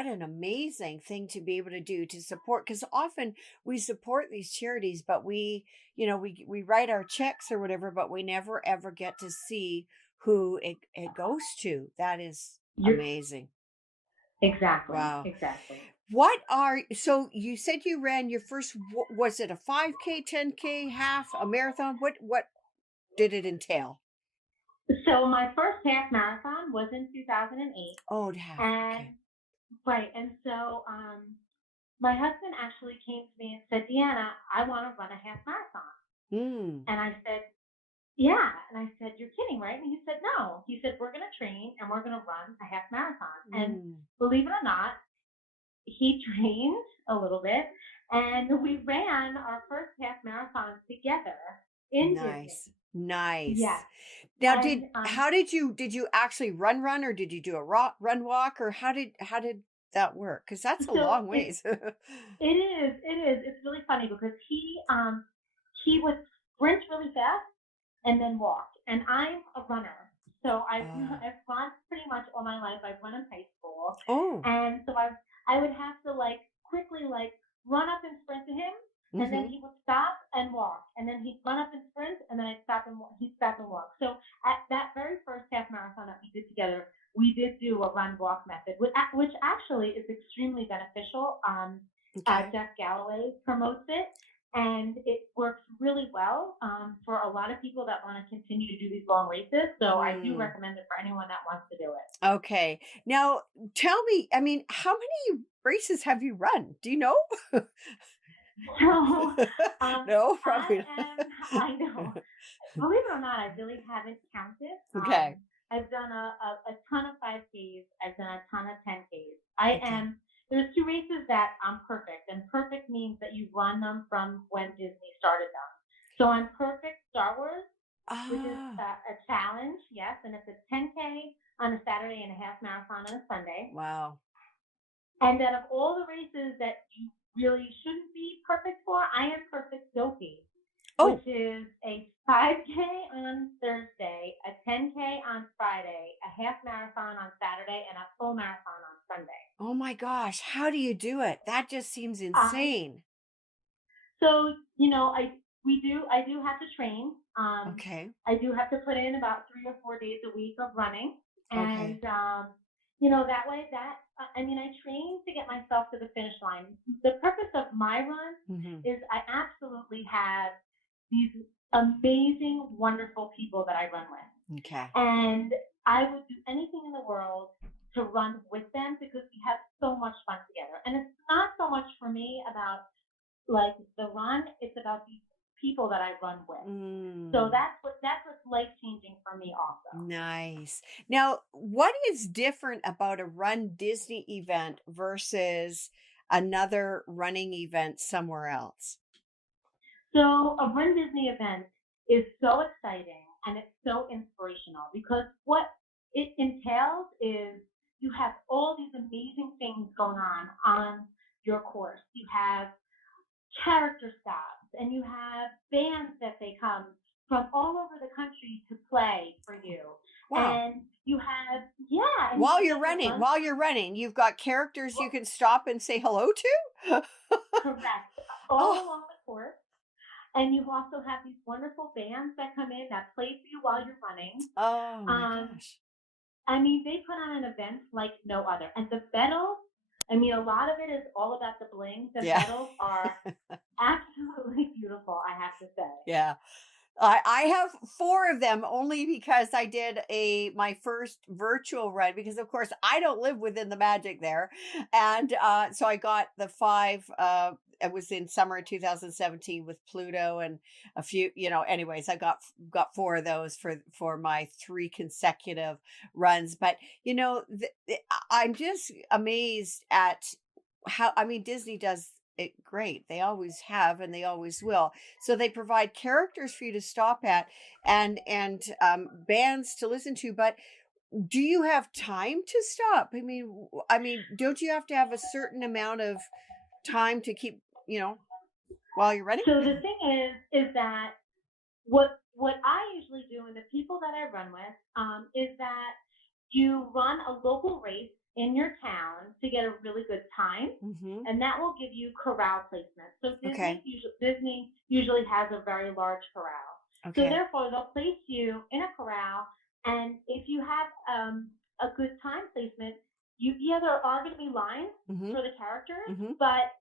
an amazing thing to be able to do to support, because often we support these charities, but we write our checks or whatever, but we never ever get to see who it goes to. That is You're amazing. exactly, Wow. exactly. So you said you ran your first was it a 5K, 10K, half, a marathon? What did it entail? So my first half marathon was in 2008, Oh, half. and Okay. right, and so my husband actually came to me and said, "Deanna, I want to run a half marathon," Mm. and I said, "Yeah," and I said, "You're kidding, right?" And he said, "No." He said, "We're going to train and we're going to run a half marathon." And Mm. believe it or not, he trained a little bit, and we ran our first half marathon together in Nice. Disney. Yes, Nice. Now and did you actually run or did you do a run walk, or how did that work? Cuz that's a so long ways. it's really funny because he would sprint really fast and then walk. And I'm a runner. So Oh. I've run pretty much all my life. I've run in high school. Oh. And so I would have to like quickly like run up and sprint to him. And then Mhm. he would stop and walk. And then he'd run up and sprint. And then I'd stop and walk. He'd stop and walk. So run walk method, which actually is extremely beneficial. Okay. Jeff Galloway promotes it, and it works really well for a lot of people that want to continue to do these long races. So I do Mm. recommend it for anyone that wants to do it. Okay. Now, tell me, I mean, how many races have you run? Do you know? So No, I probably am, I know, not. believe it or not, I really haven't counted. Okay. I've done a ton of 5Ks. I've done a ton of 10Ks. I Okay. am, there's two races that I'm perfect, and perfect means that you run them from when Disney started them. So I'm perfect Star Wars, which is Ah, a challenge, yes, and it's a 10K on a Saturday and a half marathon on a Sunday. wow. And then of all the races that you really shouldn't be perfect for, I am perfect dopey, which Oh, is a 5K on Thursday, a 10K on Friday, a half marathon on Saturday, and a full marathon on Sunday. oh my gosh. How do you do it? That just seems I insane. So, I do have to train. Okay. I do have to put in about 3 or 4 days a week of running, Okay. and that way I train to get myself to the finish line. The purpose of my run Hmm. is I absolutely have these amazing, wonderful people that I run with, Okay. and I would do anything in the world to run with them because we have so much fun together. And it's not so much for me about like the run, it's about these people that I run with. So Mm, that's what's life changing for me also. nice. Now, what is different about a Run Disney event versus another running event somewhere else? So a Run Disney event is so exciting and it's so inspirational because what it entails is you have all these amazing things going on your course. You have character stops and you have bands that they come from all over the country to play for you. Wow. And you have, yeah, and you get to run While you're running, you've got characters you can stop and say hello to? correct all Oh, along the course. And you also have these wonderful bands that come in that play for you while you're running. oh my Um, gosh. they put on an event like no other. And the medals, a lot of it is all about the bling. The Yeah. medals are absolutely beautiful, I have to say. Yeah. I have 4 of them only because I did my first virtual run because of course I don't live within the magic there. And so I got the 5 it was in summer 2017 with Pluto and a few, anyways, I got 4 of those for my 3 consecutive runs. But I'm just amazed at how, I mean, Disney does it great. They always have and they always will. So they provide characters for you to stop at and bands to listen to. But do you have time to stop? I mean, don't you have to have a certain amount of time to keep, while you're running? So the thing is that what I usually do, and the people that I run with, is that you run a local race in your town to get a really good time, Hmm. and that will give you corral placement. So Okay. Disney usually has a very large corral. So Okay. therefore, they'll place you in a corral, and if you have a good time placement, there are going to be lines Hmm. for the characters, Hmm. but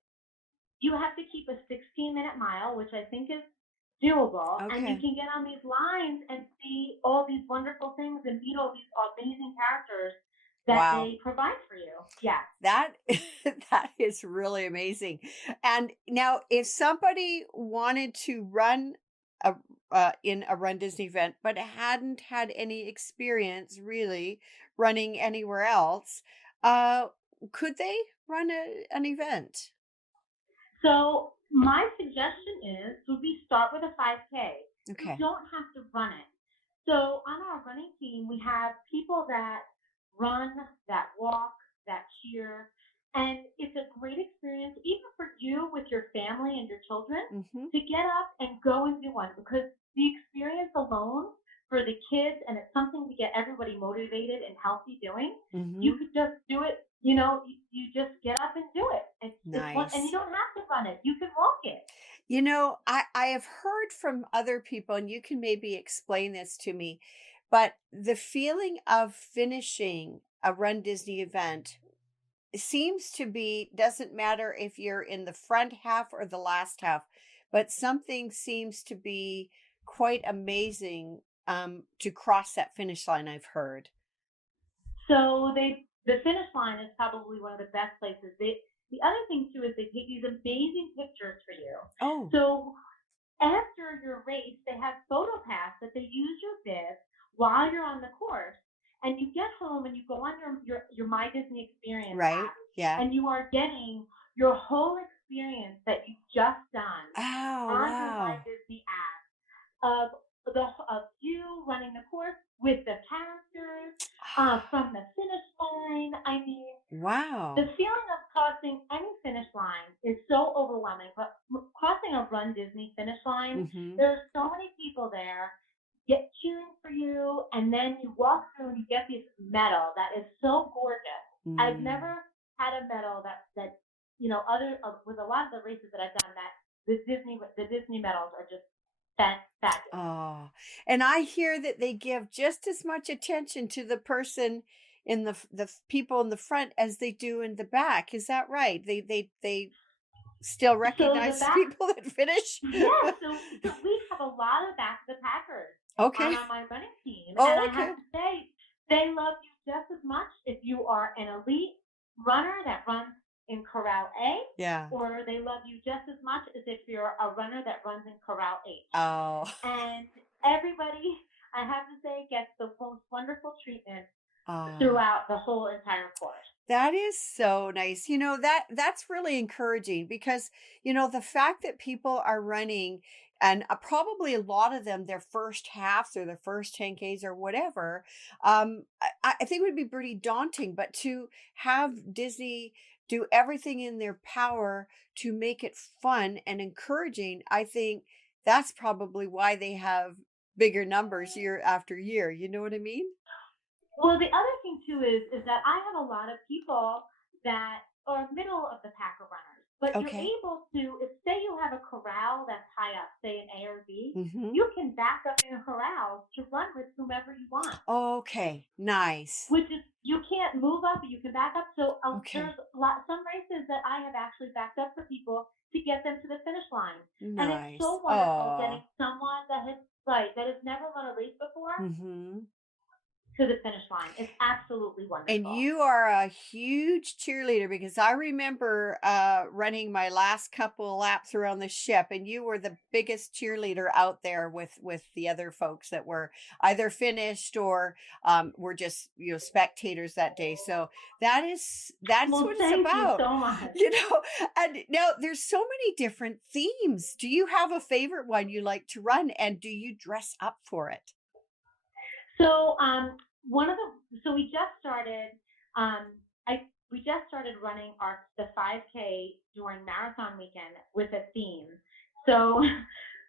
you have to keep a 16-minute mile, which I think is doable, and you Okay. can get on these lines and see all these wonderful things and meet all these amazing characters that Wow. they provide for you. Yeah. That that is really amazing. And now, if somebody wanted to run a in a Run Disney event, but hadn't had any experience really running anywhere else, uh, could they run an event? So my suggestion would be start with a 5K. You Okay. don't have to run it. So on our running team, we have people that run, that walk, that cheer, and it's a great experience, even for you with your family and your children, Hmm. to get up and go and do one because the experience alone for the kids, and it's something to get everybody motivated and healthy doing. Hmm. You could just do it. You just get up and do it. It's one, and you Nice. don't have to run it. You can walk it. I have heard from other people, and you can maybe explain this to me, but the feeling of finishing a Run Disney event seems to be, doesn't matter if you're in the front half or the last half, but something seems to be quite amazing to cross that finish line, I've heard. So the finish line is probably one of the best places. The other thing too is they take these amazing pictures for you. Oh, So after your race, they have photo pass that they use your bib while you're on the course, and you get home and you go on your My Disney Experience right. app, Yeah. and you are getting your whole experience that you've just done Oh, on your My wow. Disney app of of you running the course with the characters from the finish line. I mean, the Wow. feeling of crossing any finish line is so overwhelming, but crossing a Run Disney finish line, Mm-hmm. there's so many people there get cheering for you, and then you walk through and you get this medal that is so gorgeous. I've Mm. never had a medal that other with a lot of the races that I've done that the Disney medals are just fabulous. Oh, and I hear that they give just as much attention to the person in people in the front as they do in the back. Is that right? They still So the recognize the back people that finish? Yeah, so we have a lot of back of the Packers on Okay. my running team, and Oh, I okay. have to say they love you just as much if you are an elite runner that runs in Corral A, Yeah. or they love you just as much as if you're a runner that runs in Corral H. Oh. And everybody, I have to say, gets the most wonderful treatment Oh. throughout the whole entire course. That is so nice. That's really encouraging because, the fact that people are running and probably a lot of them their first halves or their first 10Ks or whatever, I think would be pretty daunting, but to have Disney do everything in their power to make it fun and encouraging, I think that's probably why they have bigger numbers year after year. You know what I mean? Well, the other thing too is that I have a lot of people that are middle of the pack of runners, but you're Okay. able to, if say you have a corral that's high up, say an A or B, Mhm. you can back up in a corral to run with whomever you want, Okay, nice. which is you can't move up, but you can back up. So there's Okay, some races that I have actually backed up for people to get them to the finish line, and it's nice. so wonderful Oh, getting someone that has never run a race before mhm. to the finish line. It's absolutely And wonderful. you are a huge cheerleader because I remember running my last couple of laps around the ship, and you were the biggest cheerleader out there with the other folks that were either finished or were just spectators that day. So that's Well, what it's thank you about, so much. you know. And now there's so many different themes. Do you have a favorite one you like to run, and do you dress up for it? So, one of so we just started. We just started running the 5K during marathon weekend with a theme. So,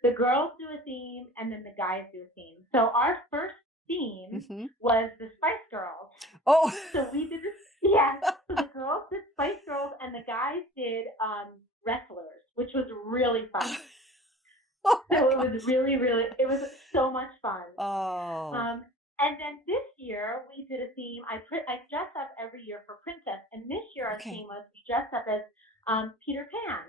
the girls do a theme, and then the guys do a theme. So our first theme Hmm. was the Spice Girls. Oh. So we did this. Yeah. So the girls did Spice Girls, and the guys did wrestlers, which was really fun. Oh my So it was gosh. really, really, it was so much fun. Oh, And then this year we did a theme. I dress up every year for Princess, and this year our okay. theme was we dressed up as Peter Pan.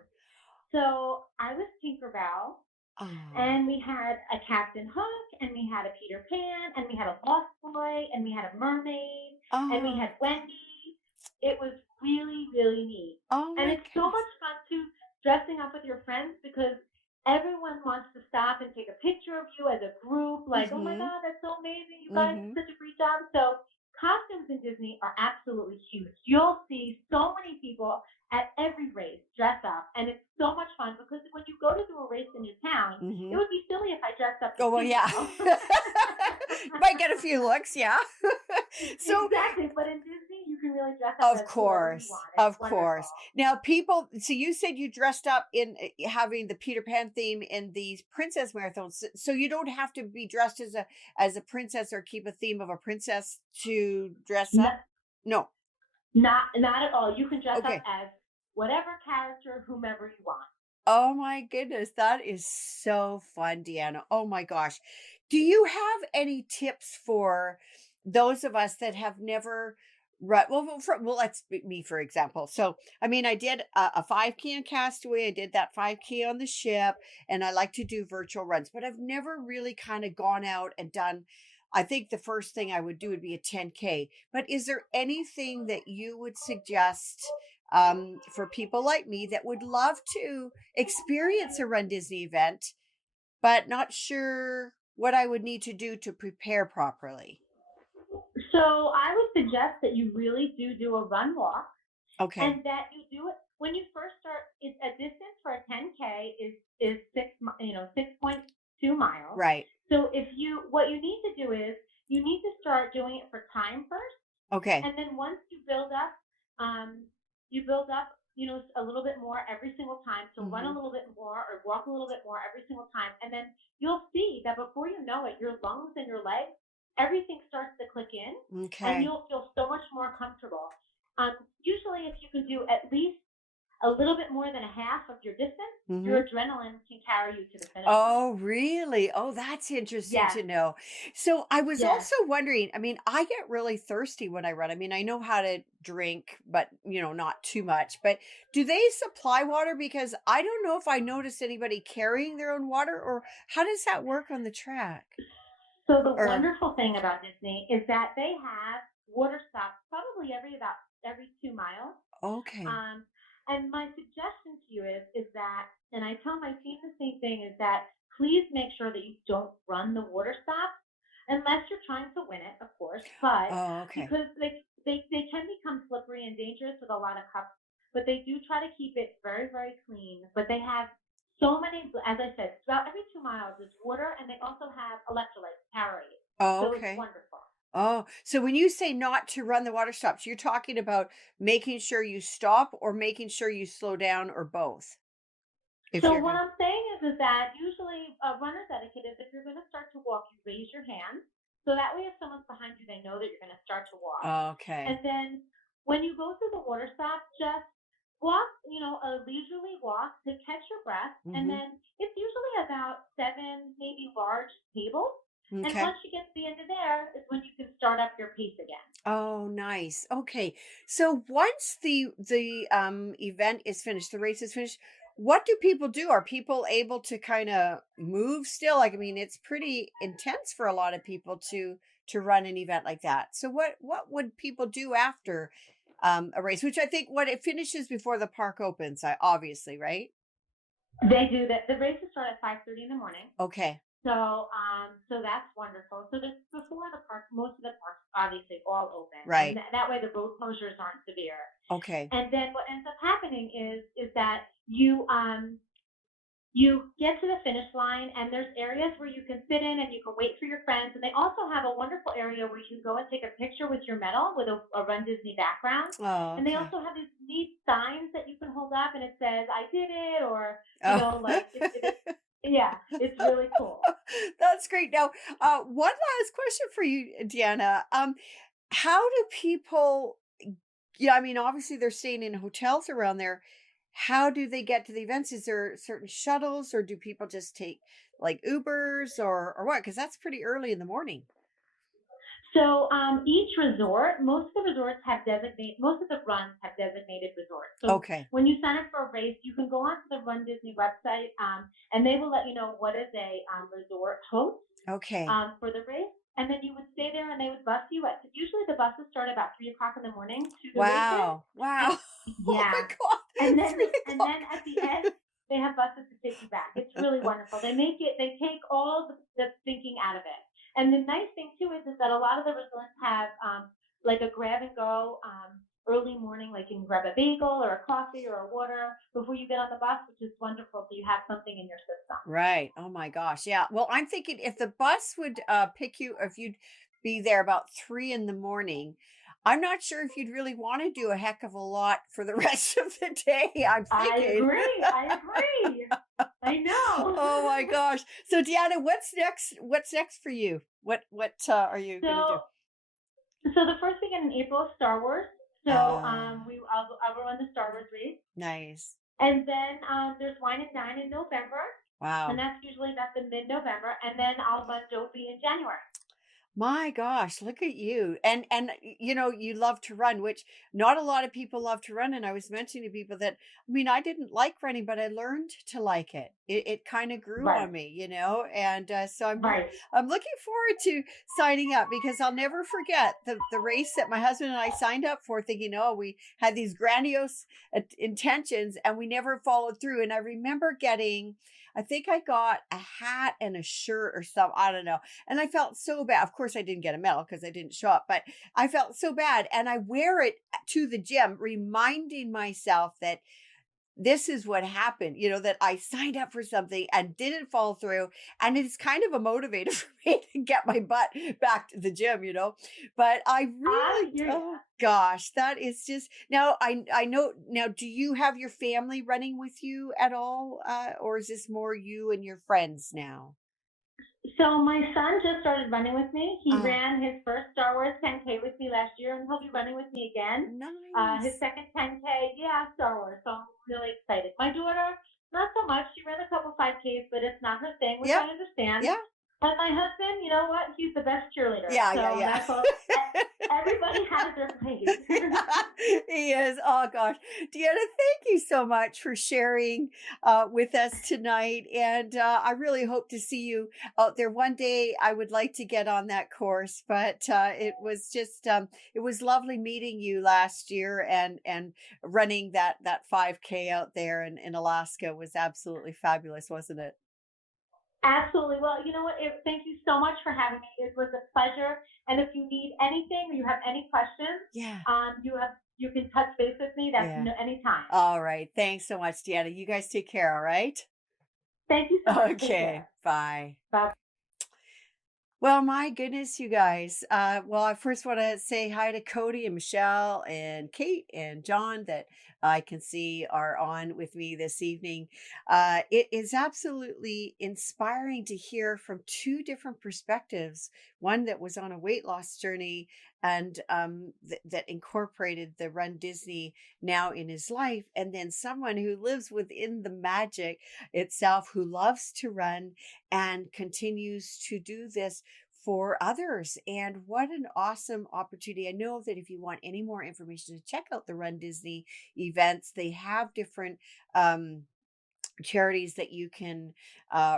So I was Tinkerbell, Oh, and we had a Captain Hook, and we had a Peter Pan, and we had a Lost Boy, and we had a mermaid, and we oh, had Wendy. It was really, really neat, oh and my it's so goodness. much fun too dressing up with your friends because everyone wants to stop and take a picture of you as a group. Like, oh my Mhm, God, that's so amazing! You guys did mhm. such a great job. So costumes in Disney are absolutely huge. You'll see so many people at every race dress up, and it's so much fun because when you go to do a race in your town, it Mhm. would be silly if I dressed up as Oh, well, yeah. Tinkerbell. Might get a few looks, yeah. So, Exactly, but in Disney, you can really dress up of as whoever you course, want. It's of wonderful. course. Now, so you said you dressed up in having the Peter Pan theme in these princess marathons. So you don't have to be dressed as a princess or keep a theme of a princess to dress up? Not, No. not at all. You can dress up Okay. as whatever character, whomever you want. Oh my goodness, that is so fun, Deanna. Oh my gosh. Do you have any tips for those of us that have never Right. Well, let's me for example. So, I mean, I did a 5K in Castaway. I did that 5K on the ship, and I like to do virtual runs, but I've never really kind of gone out and done. I think the first thing I would do would be a 10K. But is there anything that you would suggest for people like me that would love to experience a Run Disney event, but not sure what I would need to do to prepare properly? So I would suggest that you really do a run walk, Okay. and that you do it when you first start. It's a distance for a 10K is 6.2 miles. Right. So what you need to do is you need to start doing it for time first, Okay. and then once you build up, a little bit more every single time. So run a Hmm. little bit more or walk a little bit more every single time, and then you'll see that before you know it, your lungs and your legs, everything starts to click in, and Okay. you'll feel so much more comfortable. Usually, if you can do at least a little bit more than a half of your distance, Hmm. your adrenaline can carry you to the finish line. Oh, really? Oh, that's interesting Yes, to know. So I was yes. also wondering, I mean, I get really thirsty when I run. I mean, I know how to drink, but not too much. But do they supply water? Because I don't know if I noticed anybody carrying their own water, or how does that work on the track? So the Or wonderful thing about Disney is that they have water stops probably every 2 miles. okay. Um, and my suggestion to you is that, and I tell my team the same thing, is that please make sure that you don't run the water stop unless you're trying to win it, of course. But Oh, okay. because they can become slippery and dangerous with a lot of cups, but they do try to keep it very, very clean. But they have so many, as I said, about every 2 miles is water, and they also have electrolytes, Powerade. Oh, So it's okay. wonderful. Oh, so when you say not to run the water stops, you're talking about making sure you stop or making sure you slow down or both. If So you're what going I'm saying is that usually runner's etiquette is if you're going to start to walk, you raise your hand. So that way, if someone's behind you, they know that you're going to start to walk. And okay. then when you go through the water stop, just walk, a leisurely walk to catch your breath. And Mhm. then it's usually about seven, maybe large tables. And Okay. once you get to the end of there is when you can start up your pace again. Oh, nice. Okay. So once the event is finished, the race is finished, what do people do? Are people able to kind of move still? Like, I mean, it's pretty intense for a lot of people to run an event like that. So what would people do after a race, which I think what it finishes before the park opens, obviously, right? They do that. The races start at 5:30 in the morning. Okay. So that's wonderful. So this before the park, most of the parks obviously all open, and Right. that way the road closures aren't severe. Okay. And then what ends up happening is that you get to the finish line, and there's areas where you can sit in and you can wait for your friends. And they also have a wonderful area where you can go and take a picture with your medal with a Run Disney background. Oh, And they okay. also have these neat signs that you can hold up, and it says "I did it," or Oh. like yeah, it's really cool. That's great. Now, one last question for you, Deanna. How do people, yeah, I mean, obviously they're staying in hotels around there. How do they get to the events? Is there certain shuttles or do people just take like Ubers or what? Because that's pretty early in the morning. So each resort, most of the runs have designated resorts. So Okay. when you sign up for a race, you can go onto the Run Disney website, and they will let you know what is a resort host Okay. for the race. And then you would stay there, and they would bus you at. Usually, the buses start about 3 o'clock in the morning to the races, Wow. and Wow. Oh my yeah, God. and then 3 o'clock. at the end they have buses to take you back. It's really wonderful. They take all the thinking out of it. And the nice thing too is that a lot of the resorts have like a grab and go early morning, like you can grab a bagel or a coffee or a water before you get on the bus, which is wonderful. So you have something in your system. Right. Oh my gosh. Yeah. Well, I'm thinking if the bus would pick you, if you'd be there about 3 in the morning, I'm not sure if you'd really want to do a heck of a lot for the rest of the day. I'm I thinking. agree. I agree. I know. Oh my gosh. So Deanna, what's next? What's next for you? What are you gonna do? So so the first weekend in April is Star Wars. So Ah, I'll run the Star Wars race. nice. And then there's Wine and Dine in November, and Wow. that's usually about the mid-November. And then I'll run Dopey in January. My gosh, look at you. And you love to run, which not a lot of people love to run. And I was mentioning to people that I didn't like running, but I learned to like it. It kind of grew Right, on me, and so right. I'm looking forward to signing up because I'll never forget the race that my husband and I signed up for, thinking, oh, we had these grandiose intentions and we never followed through. And I remember getting, I think I got a hat and a shirt or something. I don't know, and I felt so bad. Of course, I didn't get a medal because I didn't show up, but I felt so bad. And I wear it to the gym, reminding myself that this is what happened, that I signed up for something and didn't follow through. And it's kind of a motivator for me to get my butt back to the gym. But I I really, hear you. oh gosh, that is just now I know now, do you have your family running with you at all? Or is this more you and your friends now? So my son just started running with me. He Ah, ran his first Star Wars 10K with me last year, and he'll be running with me again. His nice. second 10K, yeah, Star Wars. So I'm really excited. My daughter, not so much. She ran a couple 5Ks, but it's not her thing, which Yep. I understand. Yeah. And my husband, you know what? He's the best cheerleader. Yeah, yeah, So yeah. that's all. Everybody has their place. He is. Oh gosh. Deanna, thank you so much for sharing with us tonight. And I really hope to see you out there one day. I would like to get on that course, but it was lovely meeting you last year, and running that 5K out there in Alaska was absolutely fabulous, wasn't it? Absolutely. Well, you know what? Thank you so much for having me. It was a pleasure. And if you need anything or you have any questions, Yeah. you can touch base with me. That's Yeah. anytime. All right. Thanks so much, Deanna. You guys take care, all right? Thank you so much. Take Okay. care. Bye. Bye. Well, my goodness, you guys. Well, I first want to say hi to Cody and Michelle and Kate and John that I can see are on with me this evening. It is absolutely inspiring to hear from two different perspectives, one that was on a weight loss journey and that incorporated the Run Disney now in his life, and then someone who lives within the magic itself, who loves to run and continues to do this for others. And what an awesome opportunity. I know that if you want any more information to check out the Run Disney events, they have different charities that you can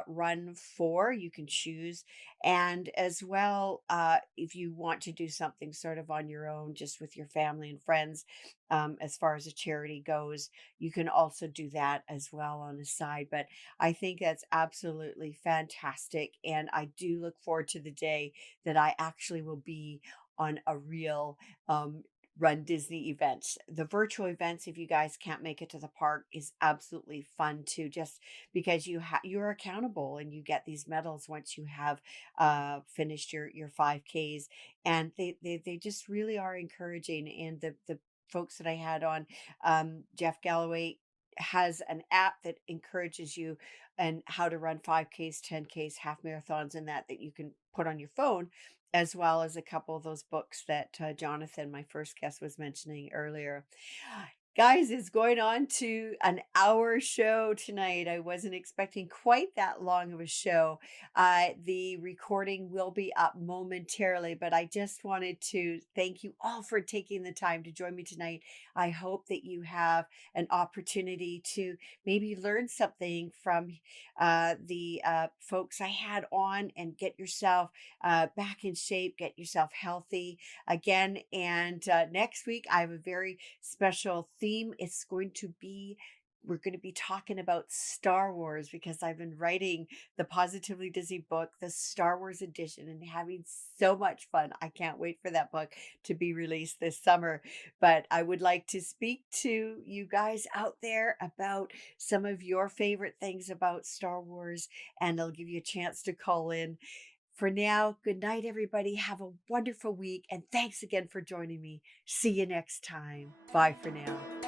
run for, you can choose. And as well, if you want to do something sort of on your own, just with your family and friends, as far as a charity goes, you can also do that as well on the side. But I think that's absolutely fantastic. And I do look forward to the day that I actually will be on a real Run Disney events. The virtual events, if you guys can't make it to the park, is absolutely fun too, just because you're accountable and you get these medals once you have finished your 5Ks. And they just really are encouraging. And the folks that I had on, Jeff Galloway has an app that encourages you and how to run 5Ks, 10Ks, half marathons, and that you can put on your phone, as well as a couple of those books that Jonathan, my first guest, was mentioning earlier. Guys, it's going on to an hour show tonight. I wasn't expecting quite that long of a show. The recording will be up momentarily, but I just wanted to thank you all for taking the time to join me tonight. I hope that you have an opportunity to maybe learn something from the folks I had on, and get yourself back in shape, get yourself healthy again. And next week, I have a very special theme. We're going to be talking about Star Wars, because I've been writing the Positively Disney book, the Star Wars edition, and having so much fun. I can't wait for that book to be released this summer. But I would like to speak to you guys out there about some of your favorite things about Star Wars, and I'll give you a chance to call in. For now, good night, everybody. Have a wonderful week. And thanks again for joining me. See you next time. Bye for now.